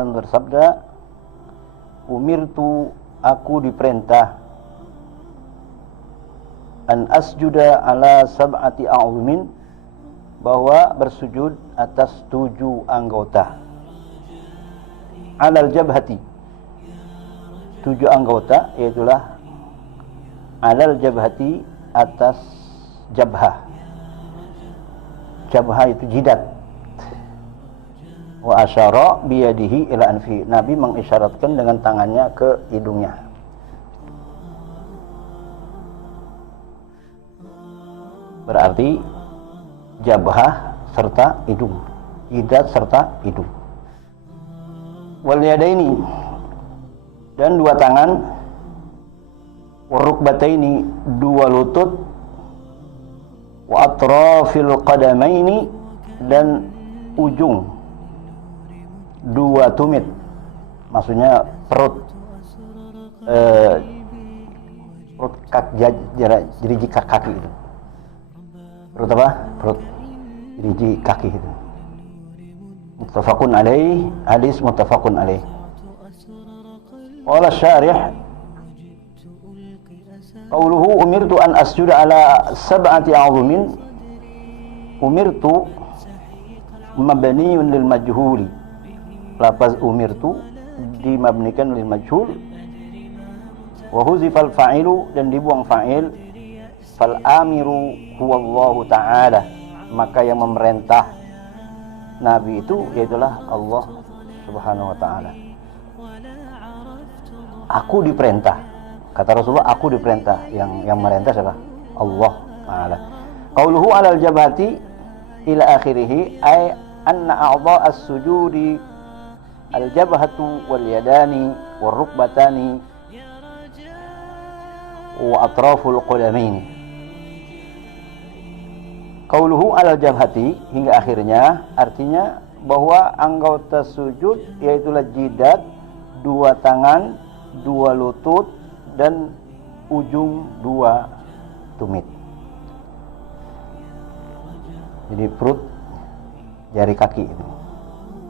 wasallam bersabda, umirtu, aku diperintah, an asjuda ala sab'ati a'zumin, bahwa bersujud atas 7 anggota, alal jabhati, 7 anggota, yaitulah alal jabhati, atas jabhah. Jabhah itu jidat. Wa asyara biyadihi ila anfi, Nabi mengisyaratkan dengan tangannya ke hidungnya. Berarti jabhah serta hidung, jidat serta hidung. Wal yadaini, dan 2 tangan, warukbataini, 2 lutut, wa atrafil qadamaini, dan ujung 2 tumit, maksudnya perut jeriji kaki itu. Perut apa? Perut jeriji kaki itu. Muttafaqun alaih, hadis muttafaqun alaih. Qala syarih, qauluhu umirtu an asjuda ala sab'ati a'zumin, umirtu mabniun lil majhuli, lafaz umirtu dimabnikan lil majhul, wa huzifal fa'ilu, dan dibuang fa'il, fal amiru huwallahu ta'ala, maka yang memerintah Nabi itu yaitulah Allah Subhanahu wa ta'ala. Aku diperintah, kata Rasulullah, aku diperintah, yang merintah siapa? Allah Ta'ala. Qauluhu alal jabhati ila akhirih, ay anna a'dha as-sujudi al-jabhatu wal yadani wal rukbatani wa atraful qadamaini. Qauluhu alal jabhati, hingga akhirnya, artinya bahwa anggota sujud yaitulah jidat, 2 tangan, 2 lutut, dan ujung 2 tumit. Jadi perut, jari kaki,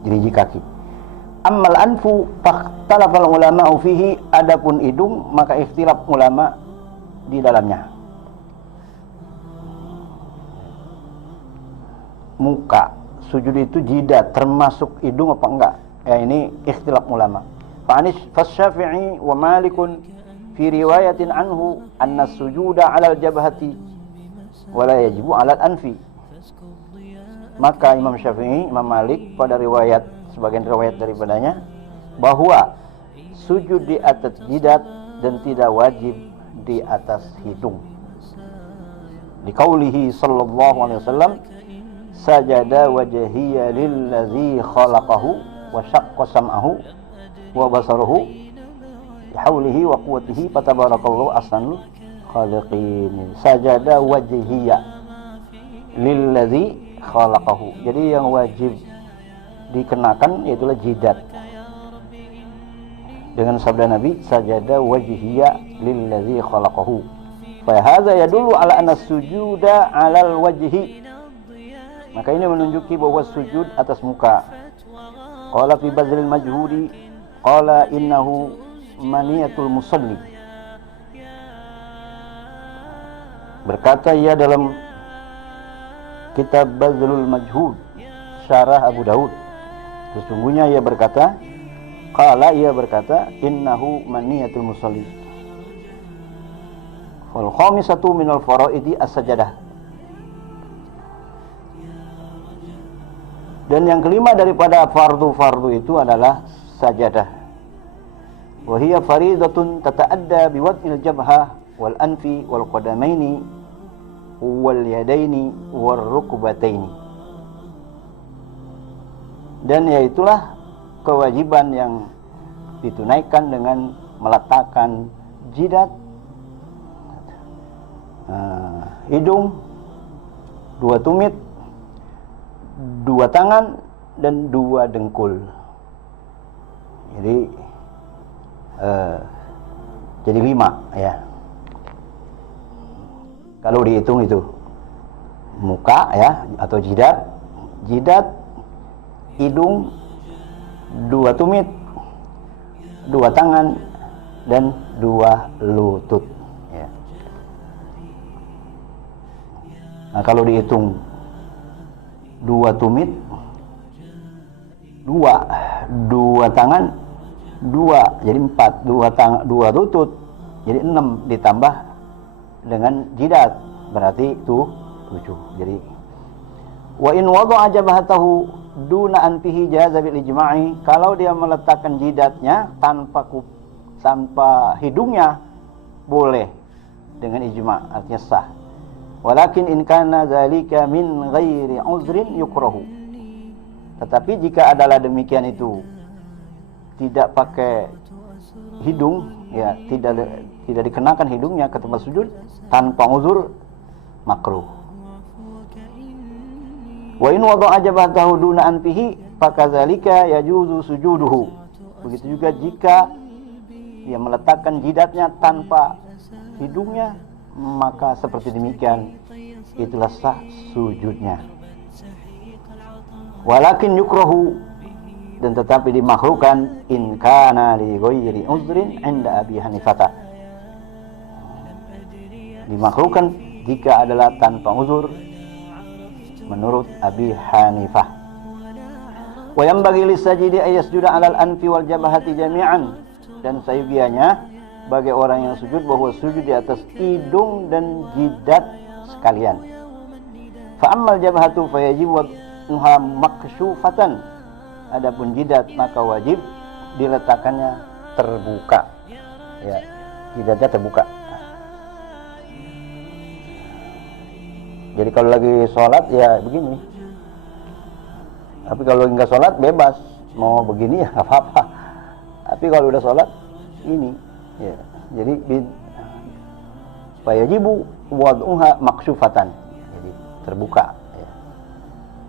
jeriji kaki. Ammal anfu fakhtalafal ulama'u fihi, adapun hidung maka ikhtilaf ulama di dalamnya. Muka sujud itu jidat termasuk hidung apa enggak? Ya, ini ikhtilaf ulama. Fa'anis fasyafi'i wa malikun fi riwayatin anhu anna sujuda 'alal jabhati wa la yajibu 'alal anfi. Maka Imam Syafi'i, Imam Malik pada riwayat, sebagian riwayat daripadanya, bahwa sujud di atas jidat dan tidak wajib di atas hidung. Di qaulihi sallallahu alaihi wasallam, sajada wajhiya lillazi khalaqahu wa syaqqa sam'ahu wa basaruhu bihaulihi wa quwwatihi fatabarakallahu ahsanul khaliqin. Sajada wajhiya lillazi khalaqahu, jadi yang wajib dikenakan yaitulah jidat, dengan sabda Nabi, sajada wajhiya lillazi khalaqahu, fa hadza yadullu ala anna sujuda 'alal wajhi, maka ini menunjuki bahwa sujud atas muka. Qala fi bazlil majhudi, qala innahu maniyatul musalli, berkata ia dalam kitab Bazlul Majhud syarah Abu Daud, sesungguhnya ia berkata, qala ia berkata, innahu maniyatul musalli. Wal khamisatu minal faraidi as-sajadah, dan yang kelima daripada fardu-fardu itu adalah sajadah. Wa hiya faridatun tata'adda biwad'il jabhah wal anfi wal qadamaini wal yadaini wal rukbataini. Dan yaitulah kewajiban yang ditunaikan dengan meletakkan jidat, hidung, 2 tumit, 2 tangan, dan 2 dengkul. Jadi 5 ya. Kalau dihitung itu muka ya, atau jidat, hidung, 2 tumit, 2 tangan, dan 2 lutut. Ya. Nah, kalau dihitung 2 tumit, 2 tangan, 2 jadi 4, 2 lutut jadi 6, ditambah dengan jidat berarti itu 7. Jadi wa in wada'a jabhatahu duna anfihi jaza bil ijma'i, kalau dia meletakkan jidatnya tanpa hidungnya boleh dengan ijma', artinya sah. Walakin in kana dzalika min ghairi uzrin yukrahu, tetapi jika adalah demikian itu tidak pakai hidung, ya tidak dikenakan hidungnya ke tempat sujud tanpa uzur, makruh. Wa in wada'a jabhatahu duna anfihi fakadzalika yajuzu sujuduhu, begitu juga jika dia meletakkan jidatnya tanpa hidungnya, maka seperti demikian itulah sah sujudnya. Walakin yukrahu, dan tetapi dimakruhkan in kana li ghairi uzrin 'inda Abi Hanifah, dimakruhkan jika adalah tanpa uzur menurut Abi Hanifah. Wa yanbaghi lis-sajidi ay yasjuda 'alal anfi wal jabhati jami'an, dan sayyidianya bagi orang yang sujud bahwa sujud di atas hidung dan jidat sekalian. Fa ammal jabhatu fayajibu wad'uha maksyufatan, adapun jidat maka wajib diletakkannya terbuka. Ya, jidatnya terbuka. Jadi kalau lagi sholat ya begini. Tapi kalau enggak sholat bebas, mau begini ya nggak apa-apa. Tapi kalau udah sholat ini, ya. Jadi fayajibu wad'uha maksyufatan, jadi terbuka. Ya.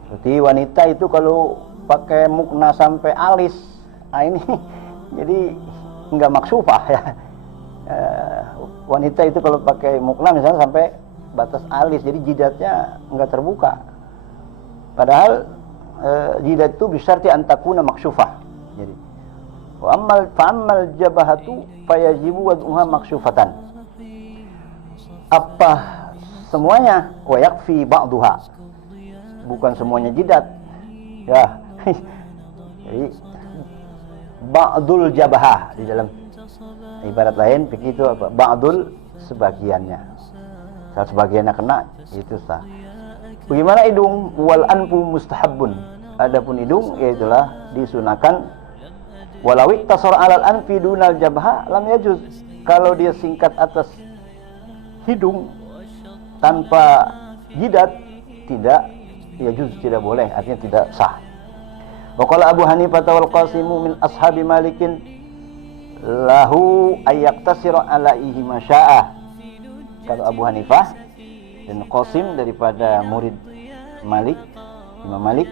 Seperti wanita itu kalau pakai mukna sampai alis, nah ini jadi nggak maksyufah ya. Wanita itu kalau pakai mukna misalnya sampai batas alis, jadi jidatnya nggak terbuka. Padahal jidat itu bisyarti antakuna maksyufah. Jadi wa ammal jabhatu fayajibu wad'uha maksyufatan. Apa semuanya? Wa yakfi ba'duha. Bukan semuanya jidat. Ya. Jadi ba'dul jabhah di dalam ibarat lain begitu apa? Ba'dul sebagiannya. Kalau sebagiannya kena itu sah. Bagaimana hidung? Wal anfu mustahabbun. Adapun hidung yaitulah disunahkan. Walau iktasara 'alal anfi dunal jabha lam yajuz. Kalau dia singkat atas hidung tanpa jidat tidak yajuz, tidak boleh, artinya tidak sah. Wa qala Abu Hanifah wal Qasim min ashabi Malikin lahu ayyaktasira 'alaihi ma syaa'a. Kalau Abu Hanifah dan Qasim daripada murid Malik, Imam Malik,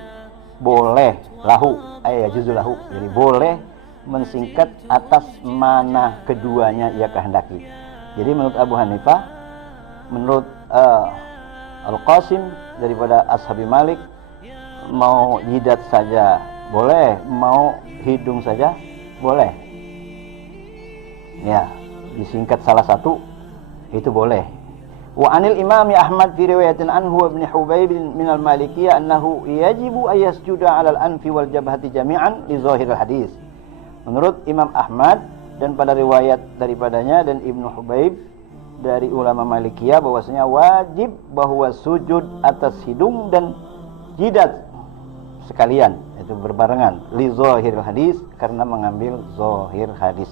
boleh lahu yajuz lahu, jadi boleh mensingkat atas mana keduanya ia kehendaki. Jadi menurut Abu Hanifah, menurut Al-Qasim daripada Ashabi Malik, mau jidat saja boleh, mau hidung saja boleh. Ya, disingkat salah satu itu boleh. Wa anil Imam Ahmad fi riwayatin anhu ibn Hubayb min al-Malikiyah annahu yajibu ay yasjuda 'alal anfi wal jabhati jami'an li zahiril hadis. Menurut Imam Ahmad dan pada riwayat daripadanya dan Ibnu Hubayb dari ulama Malikiyah bahwasanya wajib bahwa sujud atas hidung dan jidat sekalian, itu berbarengan li zahiril hadis, karena mengambil zahir hadis.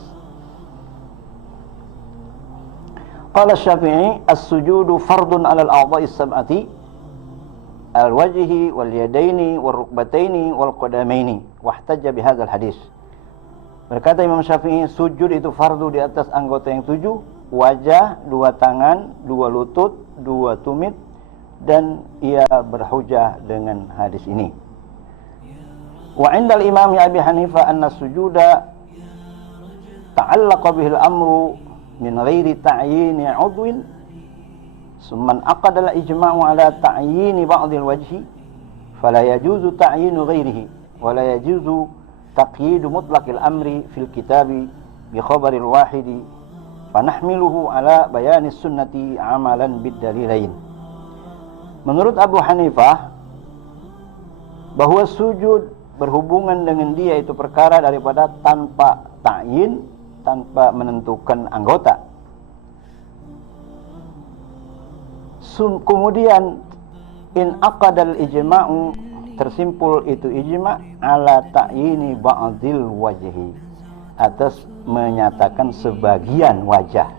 Qala Syafi'i as-sujudu fardun 'alal a'dha'i as-sab'ati al-wajhi wal yadaini wal rukbataini wal qadamaini wahtajja bihadzal hadis. Berkata Imam Syafi'i, sujud itu fardu di atas anggota yang 7, wajah, 2 tangan, 2 lutut, 2 tumit, dan ia berhujah dengan hadis ini. Wa 'indal Imam Abi Hanifah anna sujuda ta'allaqa bihil amru min ghairi ta'yini 'udwin summan aqada al-ijma'u 'ala ta'yini ba'dil wajhi fala yajuzu ta'yinu ghairihi wa la yajuzu taqyid mutlaqil amri fil kitabi bi khabaril wahidi fa nahmiluhu ala bayanis sunnati amalan bid dalilain. Menurut Abu Hanifah, bahwa sujud berhubungan dengan dia itu perkara daripada tanpa ta'yin, tanpa menentukan anggota. Kemudian in aqadal ijma'u, tersimpul itu ijma' ala ta'yini ba'dil wajhi, atas menyatakan sebagian wajah.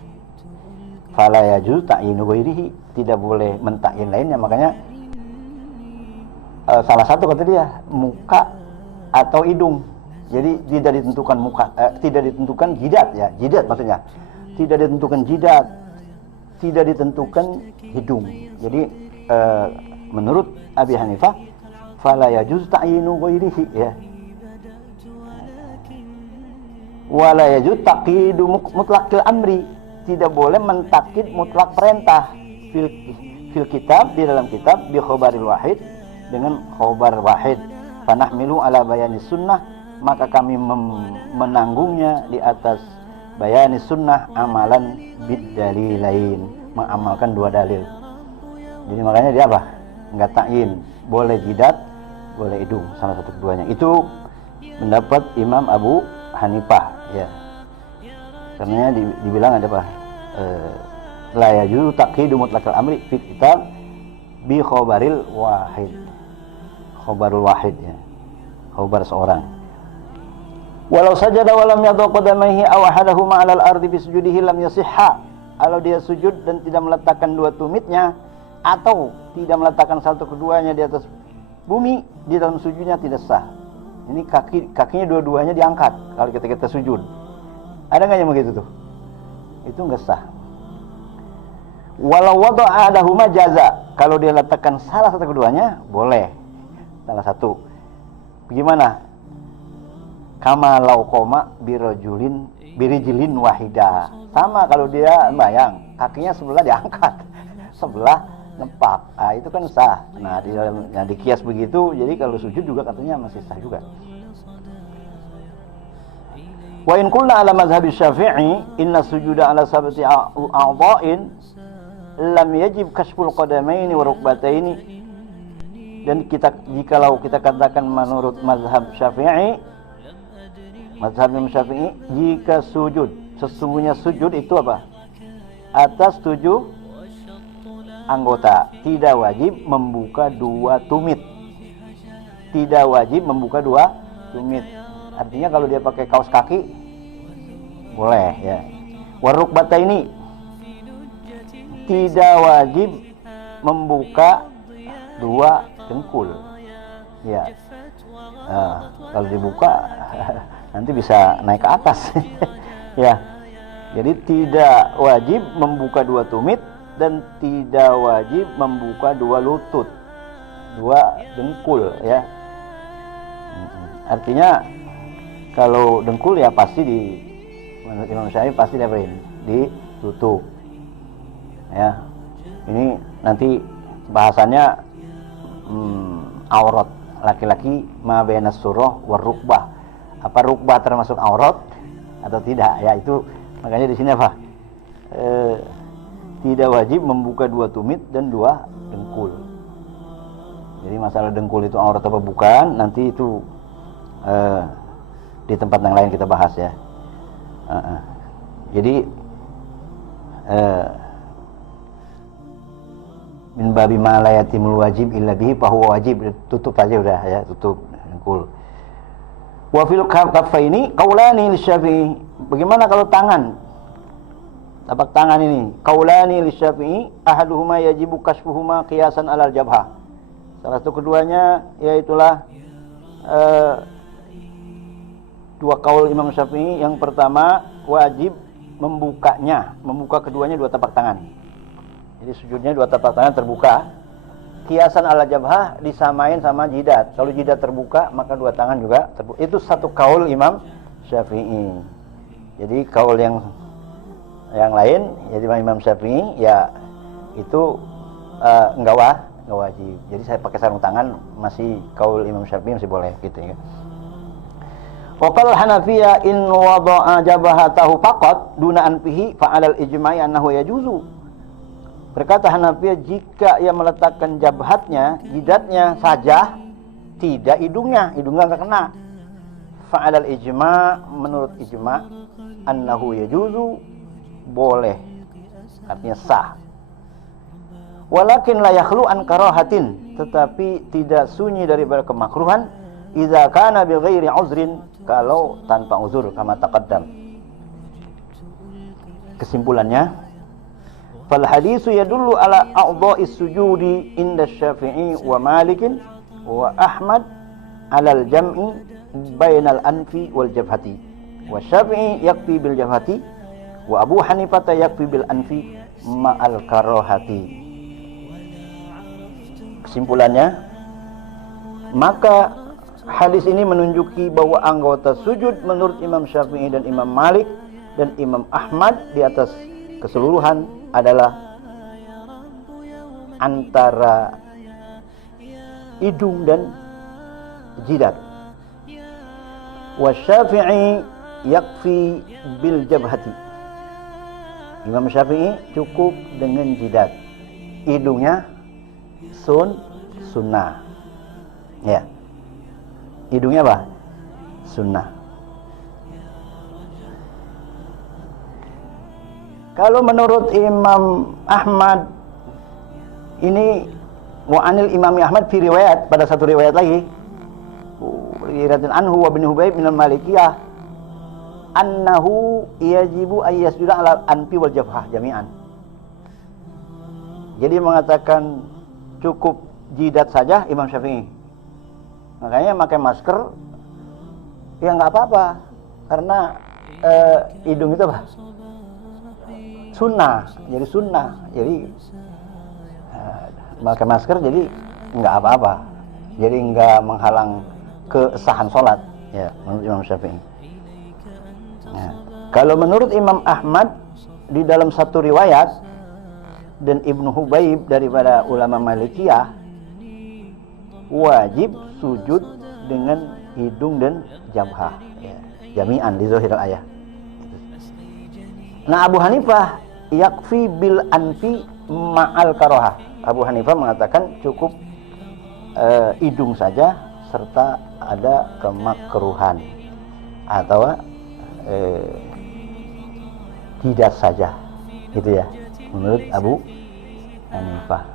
Fala yajuz ta'yinu ghairihi, tidak boleh mentakyin lainnya. Makanya salah satu kata dia muka atau hidung. Jadi tidak ditentukan muka, tidak ditentukan jidat ya, jidat maksudnya. Tidak ditentukan jidat, tidak ditentukan hidung. Jadi menurut Abi Hanifah, fala yajuz ta'yinu ghairihi ya. Wala yajuz taqyidu mutlaqil amri, tidak boleh mentakid mutlak perintah fil kitab, di dalam kitab, bi khabaril wahid, dengan khabar wahid. Fanahmilu ala bayanis sunnah, maka kami menanggungnya di atas bayanis sunnah amalan bid dalilain, mengamalkan dua dalil. Jadi makanya dia apa? Enggak takyin, boleh jidat, boleh hidung, salah satu keduanya. Itu pendapat Imam Abu Hanifah ya. Karena dibilang ada apa? La yajuzu taqyidu mutlaqal amri fi kitab bi khabaril wahid. Khabarul wahid ya. Khabar seorang. Walau sajada wa lam yadhu qadamaihi aw ahadahuma 'alal ardi bi sujudihi lam yasihha. Kalau dia sujud dan tidak meletakkan dua tumitnya atau tidak meletakkan satu keduanya di atas bumi, di dalam sujudnya tidak sah. Ini kakinya dua-duanya diangkat kalau kita sujud. Ada enggak yang begitu tuh? Itu enggak sah. Walau wada'a ahadahuma jaza. Kalau dia letakkan salah satu keduanya, boleh. Salah satu. Bagaimana? Kama law qoma birijlin wahida. Sama kalau dia bayang, kakinya sebelah diangkat, sebelah nempak. Ah, itu kan sah. Nah, di dalam yang dikias begitu, jadi kalau sujud juga katanya masih sah juga. Wa in qulna ala mazhabi Syafi'i inna sujuda ala sabati a'dha'in lam yajib kashful qadamaini wa rukbataini. Dan jikalau kita katakan menurut mazhab Syafi'i, mazhab Imam Syafi'i, jika sujud, sesungguhnya sujud itu apa? Atas 7 anggota, tidak wajib membuka 2 tumit. Tidak wajib membuka 2 tumit. Artinya kalau dia pakai kaos kaki boleh ya. Warukbata ini tidak wajib membuka 2 dengkul. Ya. Nah, kalau dibuka nanti bisa naik ke atas. Ya. Jadi tidak wajib membuka 2 tumit dan tidak wajib membuka 2 lutut, 2 dengkul ya. Artinya kalau dengkul ya pasti menurut Imam Syafi'i pasti ditutup. Ya. Ini nanti bahasannya aurat laki-laki ma bainas surah war rukbah. Apa rukbah termasuk aurat atau tidak? Ya itu makanya di sini apa? Tidak wajib membuka 2 tumit dan 2 dengkul. Jadi masalah dengkul itu aurat apa bukan, nanti itu di tempat yang lain kita bahas ya. Jadi min babi ma la yatimul wajib illa bihi fa huwa wajib, tutup aja udah ya, tutup dengkul. Wa fil kaffaini qaulani lisyafi'i. Bagaimana kalau tangan? Tapak tangan ini, qaulani lisyafi'i ahaduhuma yajibu kasfuhuma qiyasan alal jabhah. Salah satu keduanya yaitulah 2 kaul Imam Syafi'i. Yang pertama wajib membuka keduanya 2 tapak tangan. Jadi sujudnya 2 tapak tangan terbuka. Qiyasan ala jabhah, disamain sama jidat. Kalau jidat terbuka maka 2 tangan juga terbuka. Itu satu kaul Imam Syafi'i. Jadi kaul yang lain, jadi Imam Syafi'i ya itu enggak wajib. Jadi saya pakai sarung tangan masih kaul Imam Syafi'i masih boleh gitu ya. Wa qala Hanafiyah in wada'a jabhatahu faqat duna anfihi fa 'alal ijma'i annahu yajuzu. Berkata Hanafiyah, jika ia meletakkan jabhatnya, jidatnya saja, tidak hidungnya enggak kena. Fa 'alal ijma', menurut ijma' annahu yajuzu, boleh, artinya sah. Walakin la yakhlu an karahatin, tetapi tidak sunyi daripada kemakruhan idza kana bi ghairi uzrin, kalau tanpa uzur, kama taqaddam. Kesimpulannya, fal hadisu yadullu ala a'dha'is sujudi inda Syafi'i wa Malik wa Ahmad ala al-jam'i bainal anfi wal jabhati, wa Syafi'i yakfi bil jabhati, wa Abu Hanifah yakfi bil anfi ma'al karahati. Kesimpulannya, maka hadis ini menunjuki bahwa anggota sujud menurut Imam Syafi'i dan Imam Malik dan Imam Ahmad di atas keseluruhan adalah antara hidung dan jidat. Wa Syafi'i yakfi bil jabhati. Imam Syafi'i cukup dengan jidat. Hidungnya sunnah. Ya. Hidungnya apa? Sunnah. Kalau menurut Imam Ahmad ini, wa anil Imam Ahmad fi riwayat, pada satu riwayat lagi, riwayat anhu wa bin Hubayb min al-Malikiyah annahu yajibu ay yasjuda ala anfi wal jabhah jami'an. Jadi mengatakan cukup jidat saja Imam Syafi'i. Makanya pakai masker ya nggak apa-apa, karena hidung itu apa? Sunnah, jadi pakai masker jadi nggak apa-apa, jadi nggak menghalang kesahan sholat ya menurut Imam Syafi'i. Nah, kalau menurut Imam Ahmad di dalam satu riwayat dan Ibnu Hubayb daripada ulama Malikiyah, wajib sujud dengan hidung dan jabhah ya, jami'an li zahir ayat. Nah, Abu Hanifah yakfi bil anfi ma'al karahah. Abu Hanifah mengatakan cukup hidung saja serta ada kemakruhan, atau jidat saja, gitu ya menurut Abu Hanifah.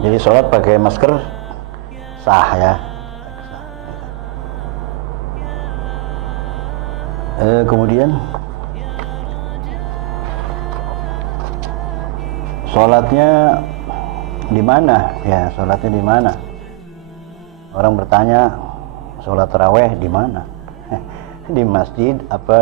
Jadi sholat pakai masker sah ya. Kemudian sholatnya di mana? Ya, sholatnya di mana? Orang bertanya, sholat tarawih di mana? Di masjid apa